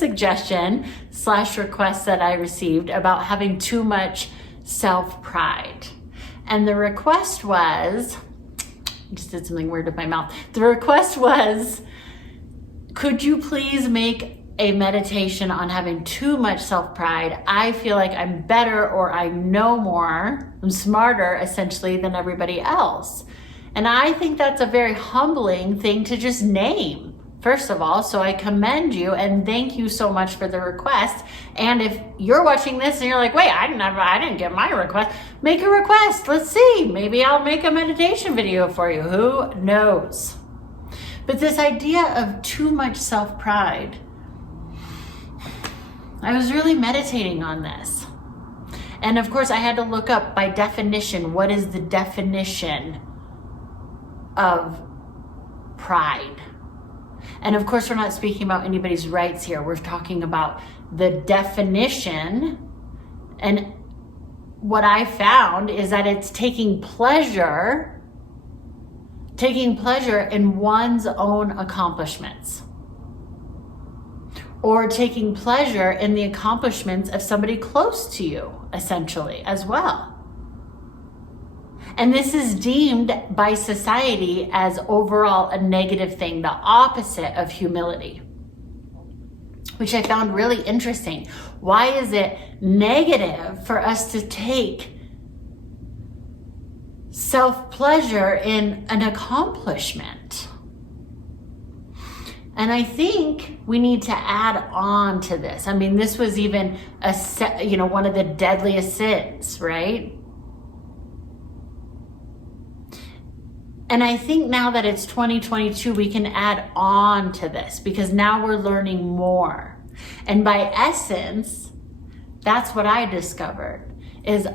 suggestion / request that I received about having too much self-pride. And the request was, I just did something weird with my mouth. The request was, could you please make a meditation on having too much self-pride? I feel like I'm better, or I know more, I'm smarter essentially than everybody else. And I think that's a very humbling thing to just name, first of all. So I commend you and thank you so much for the request. And if you're watching this and you're like, wait, I didn't get my request, make a request. Let's see, maybe I'll make a meditation video for you. Who knows? But this idea of too much self-pride, I was really meditating on this. And of course I had to look up by definition, what is the definition of pride? And of course we're not speaking about anybody's rights here. We're talking about the definition. And what I found is that it's taking pleasure in one's own accomplishments, or taking pleasure in the accomplishments of somebody close to you, essentially, as well. And this is deemed by society as overall a negative thing, the opposite of humility, which I found really interesting. Why is it negative for us to take self-pleasure in an accomplishment? And I think we need to add on to this. I mean, this was even one of the deadliest sins, right? And I think now that it's 2022, we can add on to this because now we're learning more. And by essence, that's what I discovered is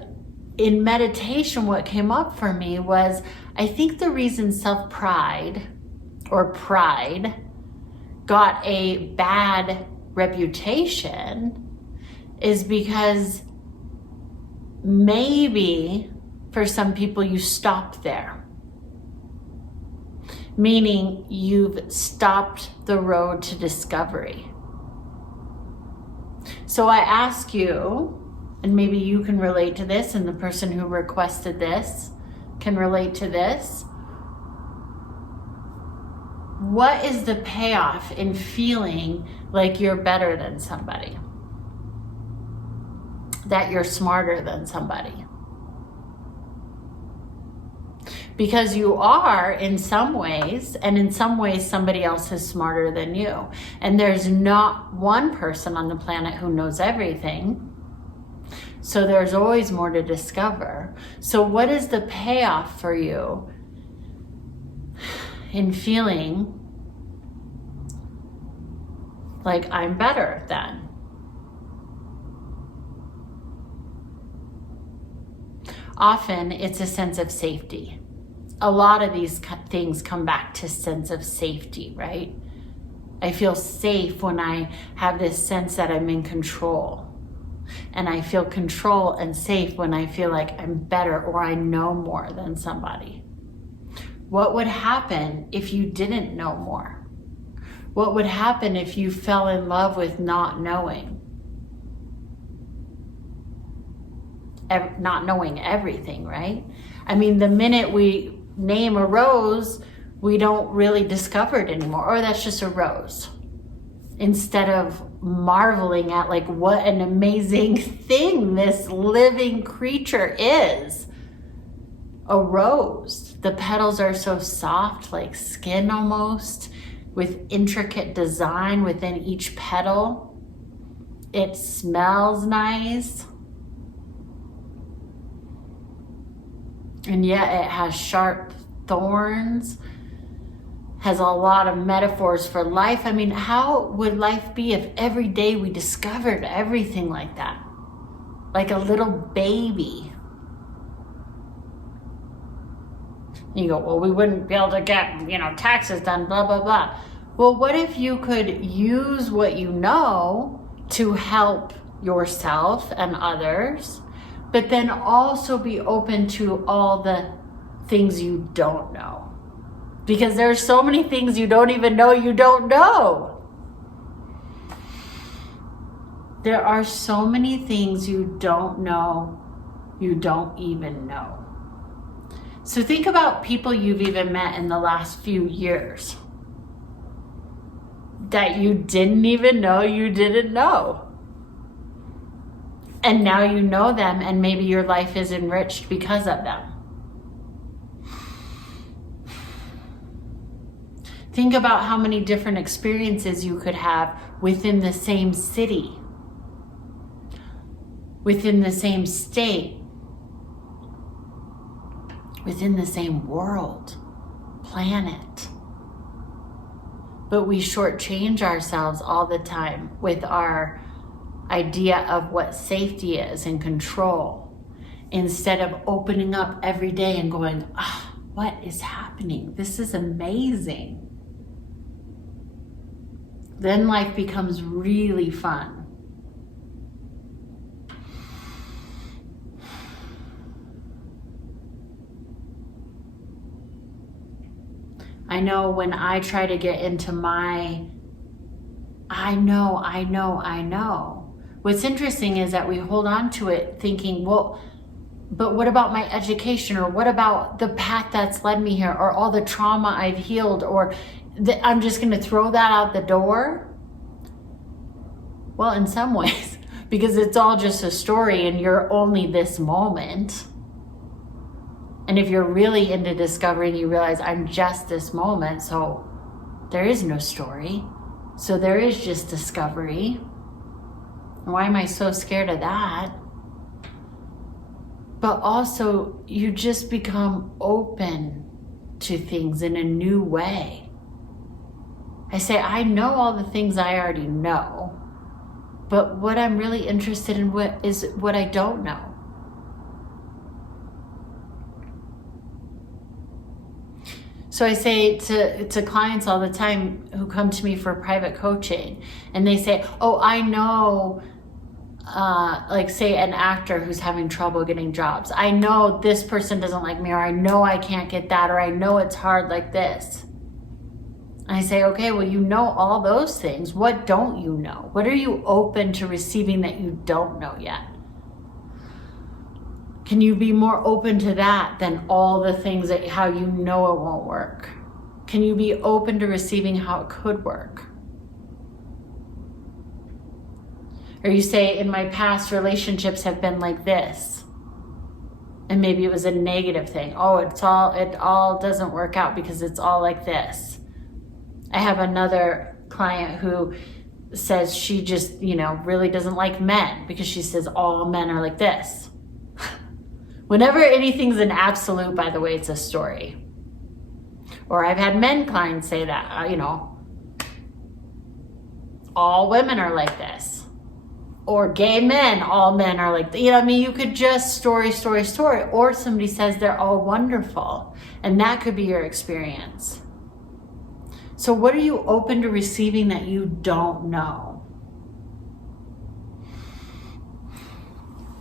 in meditation, what came up for me was, I think the reason self-pride or pride got a bad reputation is because maybe for some people you stop there. Meaning you've stopped the road to discovery. So I ask you, and maybe you can relate to this, and the person who requested this can relate to this. What is the payoff in feeling like you're better than somebody? That you're smarter than somebody? Because you are in some ways, and in some ways somebody else is smarter than you. And there's not one person on the planet who knows everything. So there's always more to discover. So what is the payoff for you in feeling like I'm better than? Often it's a sense of safety. A lot of these things come back to sense of safety, right? I feel safe when I have this sense that I'm in control. And I feel control and safe when I feel like I'm better or I know more than somebody. What would happen if you didn't know more? What would happen if you fell in love with not knowing? Not knowing everything, right? I mean, the minute we name a rose, we don't really discover it anymore. Or that's just a rose. Instead of marveling at like what an amazing thing this living creature is. A rose. The petals are so soft, like skin almost, with intricate design within each petal. It smells nice. And yet it has sharp thorns, has a lot of metaphors for life. I mean, how would life be if every day we discovered everything like that? Like a little baby. You go, well, we wouldn't be able to get, taxes done, blah, blah, blah. Well, what if you could use what you know to help yourself and others, but then also be open to all the things you don't know? Because there's so many things you don't even know you don't know. There are so many things you don't know, you don't even know. So think about people you've even met in the last few years that you didn't even know you didn't know. And now you know them, and maybe your life is enriched because of them. Think about how many different experiences you could have within the same city, within the same state, within the same world, planet. But we shortchange ourselves all the time with our idea of what safety is and control, instead of opening up every day and going, what is happening? This is amazing. Then life becomes really fun. I know when I try to get into my, I know. What's interesting is that we hold on to it thinking, well, but what about my education? Or what about the path that's led me here? Or all the trauma I've healed? Or I'm just going to throw that out the door? Well, in some ways, because it's all just a story and you're only this moment. And if you're really into discovering, you realize I'm just this moment, so there is no story. So there is just discovery. Why am I so scared of that? But also, you just become open to things in a new way. I say, I know all the things I already know, but what I'm really interested in is what I don't know. So I say to clients all the time who come to me for private coaching, and they say, oh, I know, like say an actor who's having trouble getting jobs. I know this person doesn't like me, or I know I can't get that, or I know it's hard like this. And I say, okay, well, you know all those things. What don't you know? What are you open to receiving that you don't know yet? Can you be more open to that than all the things that how you know it won't work? Can you be open to receiving how it could work? Or you say, in my past, relationships have been like this. And maybe it was a negative thing. Oh, it all doesn't work out because it's all like this. I have another client who says she just, really doesn't like men because she says all men are like this. Whenever anything's an absolute, by the way, it's a story. Or I've had men clients say that, all women are like this. Or gay men, all men are like, you could just story. Or somebody says they're all wonderful. And that could be your experience. So what are you open to receiving that you don't know?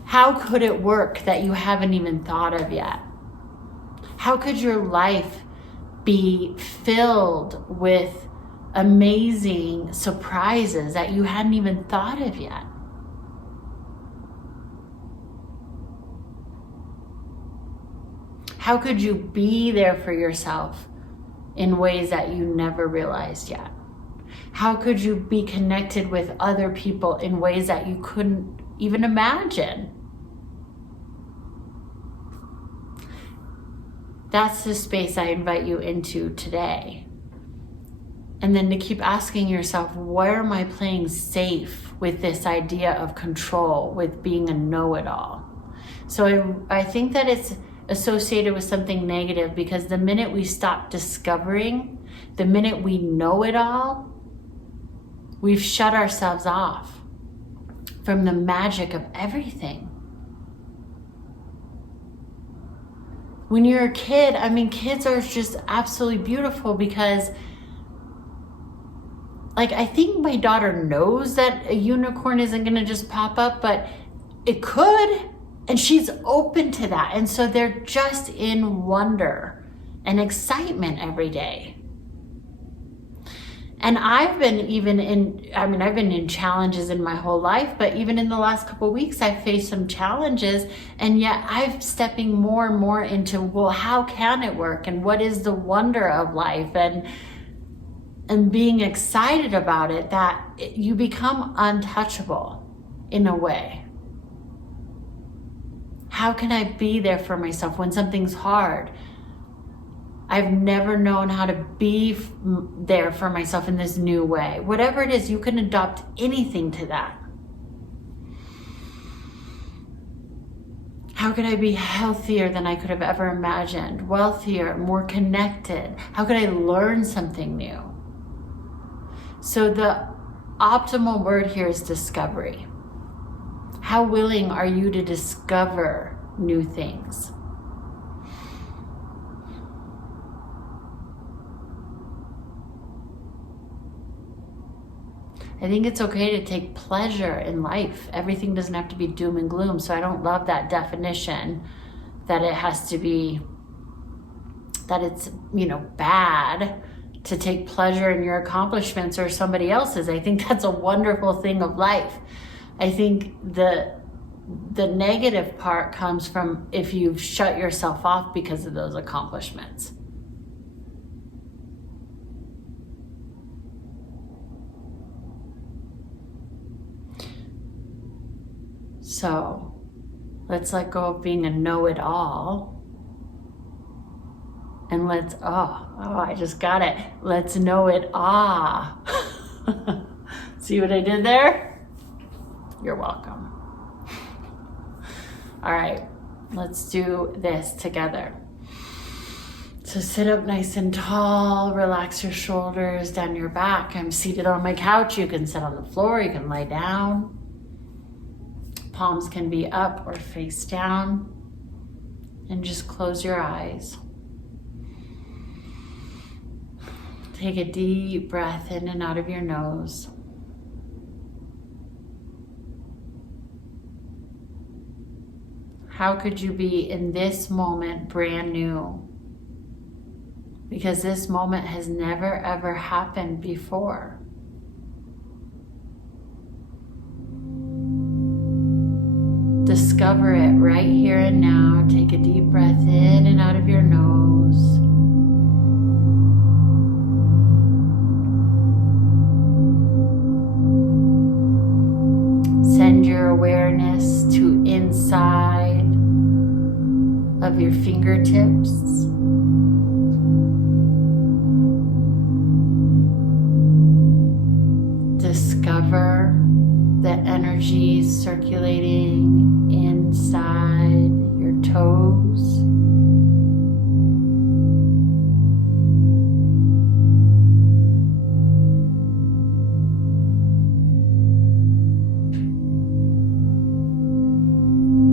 How could it work that you haven't even thought of yet? How could your life be filled with amazing surprises that you hadn't even thought of yet? How could you be there for yourself in ways that you never realized yet? How could you be connected with other people in ways that you couldn't even imagine? That's the space I invite you into today. And then to keep asking yourself, where am I playing safe with this idea of control, with being a know-it-all? So I think that it's associated with something negative, because the minute we stop discovering, the minute we know it all, we've shut ourselves off from the magic of everything. When you're a kid, kids are just absolutely beautiful because, I think my daughter knows that a unicorn isn't going to just pop up, but it could, and she's open to that. And so they're just in wonder and excitement every day. And I've been I've been in challenges in my whole life, but even in the last couple of weeks, I've faced some challenges, and yet I'm stepping more and more into, well, how can it work? And what is the wonder of life? And being excited about it, that you become untouchable in a way. How can I be there for myself when something's hard? I've never known how to be there for myself in this new way. Whatever it is, you can adopt anything to that. How could I be healthier than I could have ever imagined? Wealthier, more connected? How could I learn something new? So the optimal word here is discovery. How willing are you to discover new things? I think it's okay to take pleasure in life. Everything doesn't have to be doom and gloom. So I don't love that definition that it has to be, that it's, bad to take pleasure in your accomplishments or somebody else's. I think that's a wonderful thing of life. I think the negative part comes from if you've shut yourself off because of those accomplishments. So let's let go of being a know-it-all, and I just got it. Let's know it. See what I did there? You're welcome. All right, let's do this together. So sit up nice and tall, relax your shoulders down your back. I'm seated on my couch. You can sit on the floor, you can lie down. Palms can be up or face down. And just close your eyes. Take a deep breath in and out of your nose. How could you be in this moment brand new? Because this moment has never ever happened before. Discover it right here and now. Take a deep breath in and out of your nose. Send your awareness to inside of your fingertips. Discover the energy circulating inside your toes.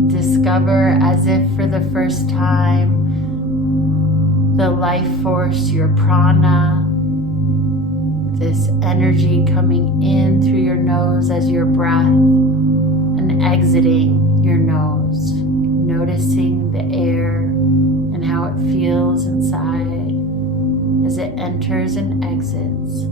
Discover, as if for the first time, the life force, your prana, this energy coming in through your nose as your breath and exiting your nose, noticing the air and how it feels inside as it enters and exits.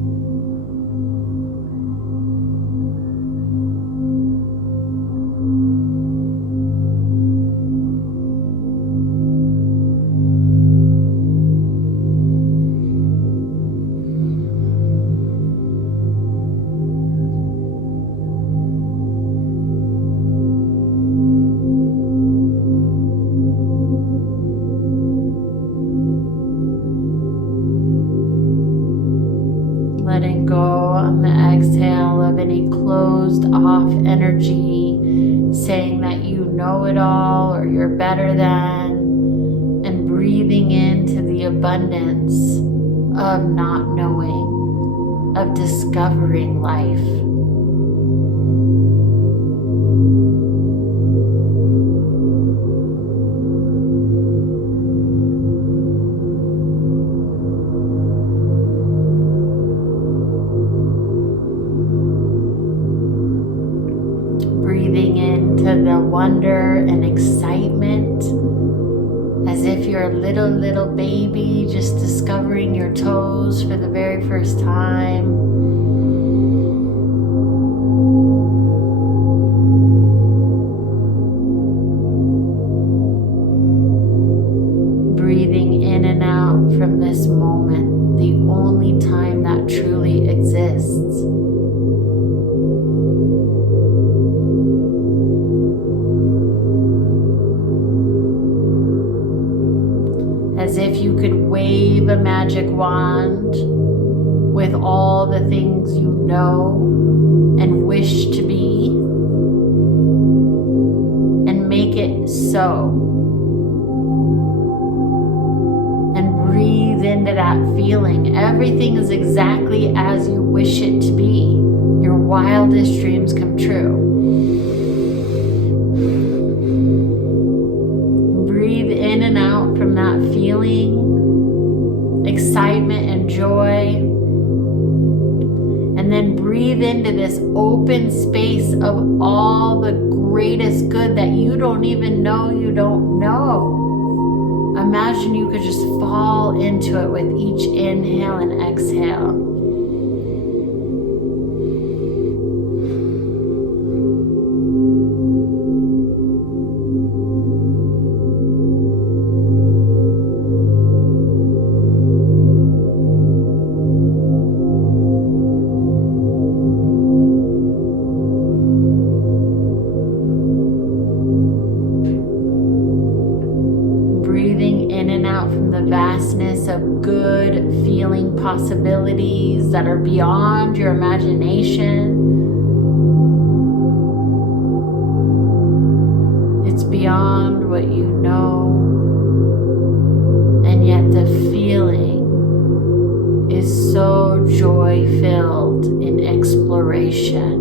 Letting go on the exhale of any closed off energy, saying that you know it all or you're better than, and breathing into the abundance of not knowing, of discovering life. Breathing into the wonder and excitement as as if you're a little baby just discovering your toes for the very first time. Breathing in and out from this moment, the only time that truly exists. As if you could wave a magic wand with all the things you know and wish to be, and make it so. And breathe into that feeling. Everything is exactly as you wish it to be. Your wildest dreams come true. Breathe in and out from that feeling, excitement and joy. And then breathe into this open space of all the greatest good that you don't even know you don't know. Imagine you could just fall into it with each inhale and exhale. Vastness of good feeling possibilities that are beyond your imagination. It's beyond what you know, and yet the feeling is so joy-filled in exploration.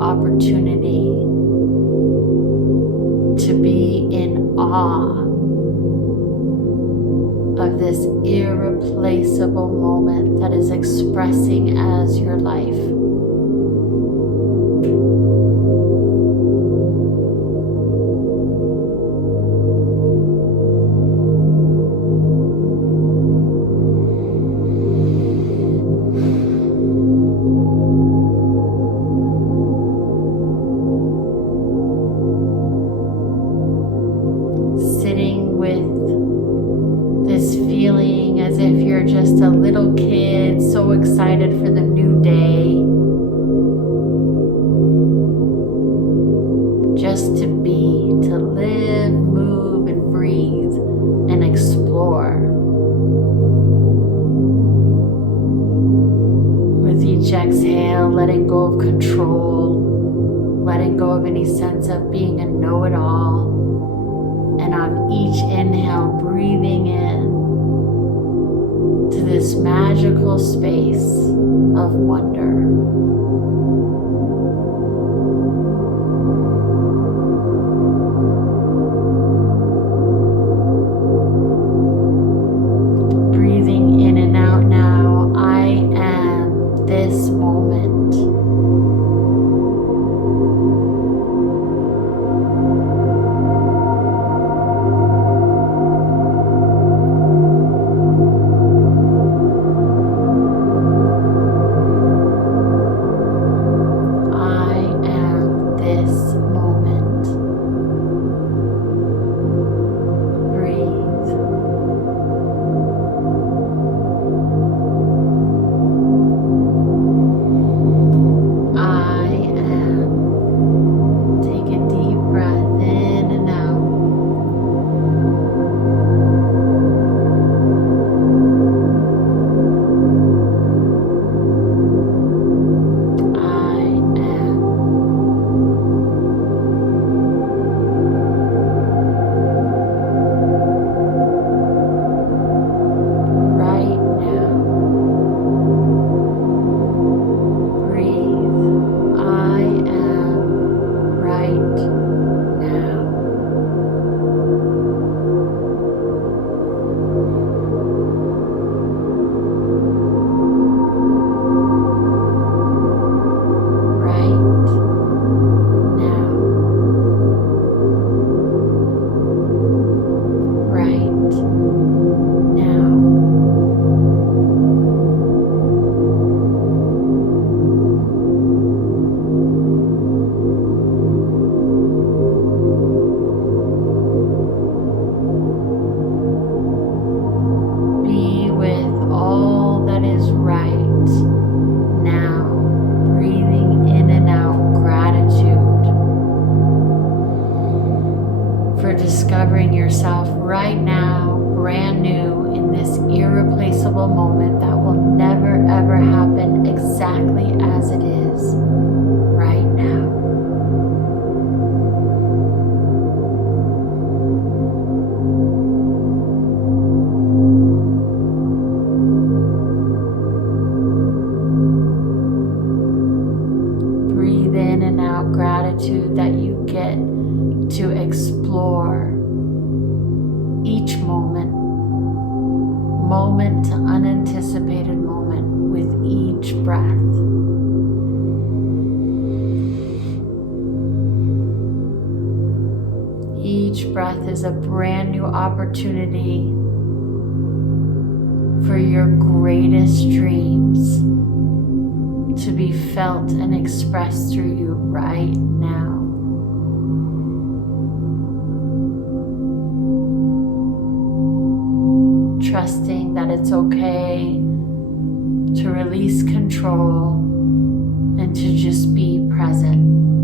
Opportunity to be in awe of this irreplaceable moment that is expressing as your life. Just a little kid, so excited for the new day. Just to be, to live, move, and breathe, and explore. With each exhale, letting go of control, letting go of any sense of being a know-it-all. And on each inhale, breathing in to this magical space of wonder. Breathing in and out now, I am this moment. exactly as it is right now. Breathe in and out gratitude that you get to explore each moment to unanticipated moment with each breath. Each breath is a brand new opportunity for your greatest dreams to be felt and expressed through you right now. Trusting that it's okay to release control and to just be present.